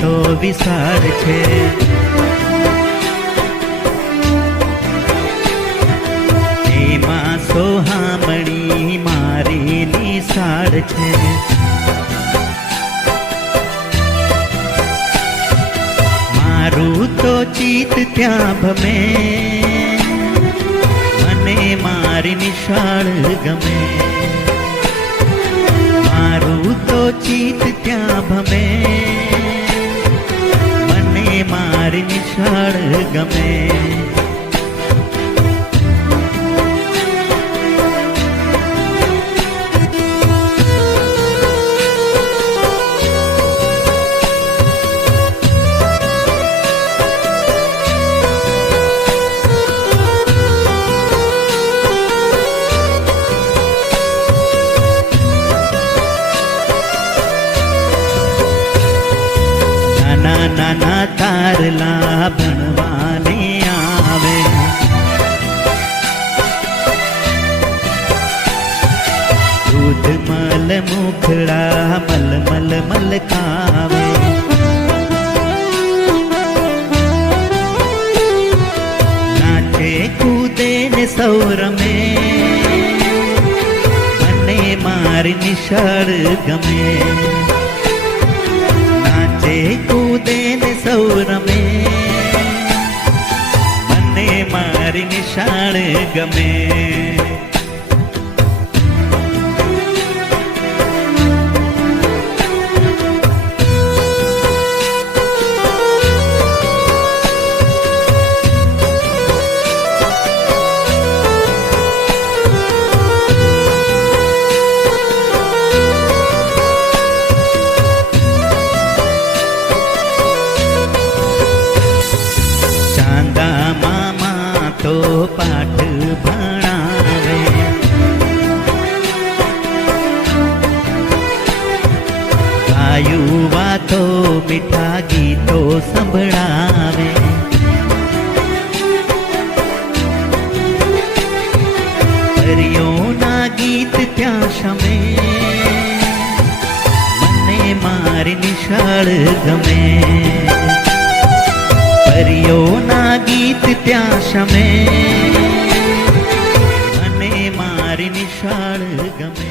તો વિશાળ છે, એમાં સોહામણી મારી નિશાળ છે। મારું તો ચિત્ત ત્યાં ભમે, મને મારી નિશાળ ગમે। મારું તો ચિત્ત ત્યાં ભમે, મને મારી નિશાળ ગમે। નાના તારલા ભણવાને આવે, દૂધ મલ મુખડા મલ મલ મલ ખાવે। નાચે કૂદે ને સૌ રમે, મને મારી નિશાળ ગમે। નાચે કૂદે ને સૌ રમે, મને મારી નિશાળ ગમે। મામા તો પાઠ ભણાવે, ગાયું વાતો મીઠા ગીતો સંભળાવે। પરીઓના ગીત ત્યાં શમે, મને મારી નિશાળ ગમે। પરીઓના ગીત ત્યાં શમે, મને મારી નિશાળ ગમે।